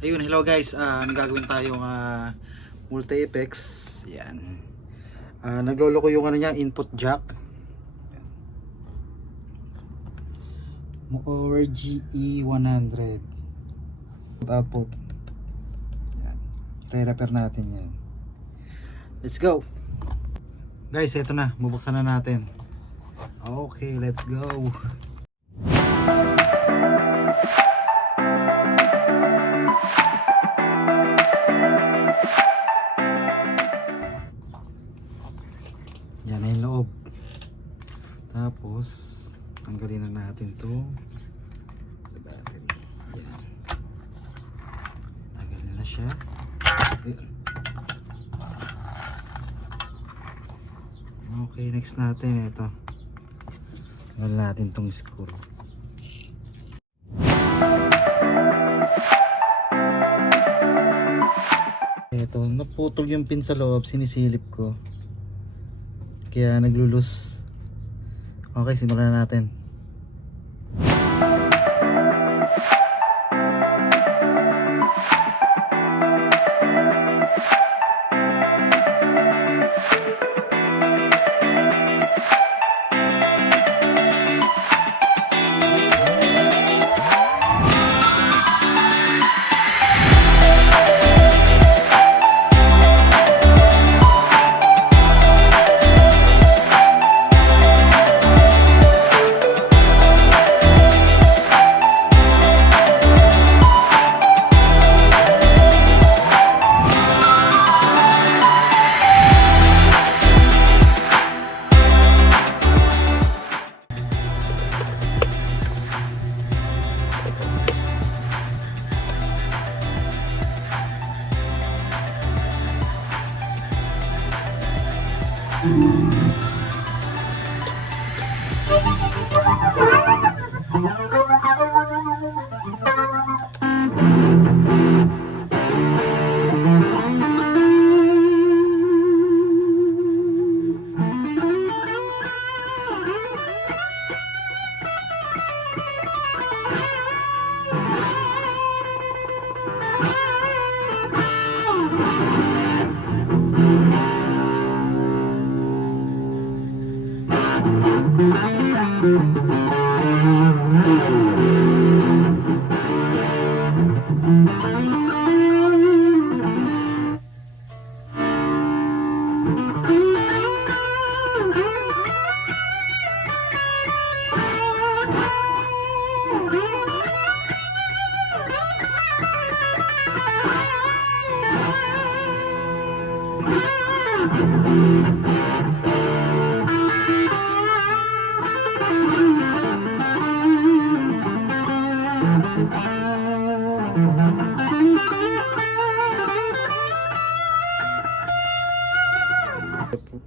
Ayun, hello guys. Gagawin tayong multi-effects. Yan. Naglolo ko yung ano niya, input jack. Over GE100. Output. Yan. Re-repair natin yan. Let's go. Guys, eto na. Bubuksan na natin. Okay, let's go. Yan na yung loob. Tapos tanggalin na natin to sa battery. Yan. Tanggalin na siya. Okay, next natin ito. Tanggalin natin tong screw. Ito, naputol yung pin sa loob, sinisilip ko. Kaya naglulus. Okay, simulan na natin.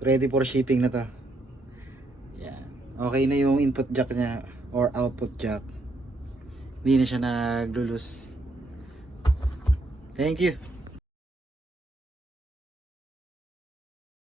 Ready for shipping na to. Yan. Okay na yung input jack niya or output jack. Hindi na siya naglulus. Thank you.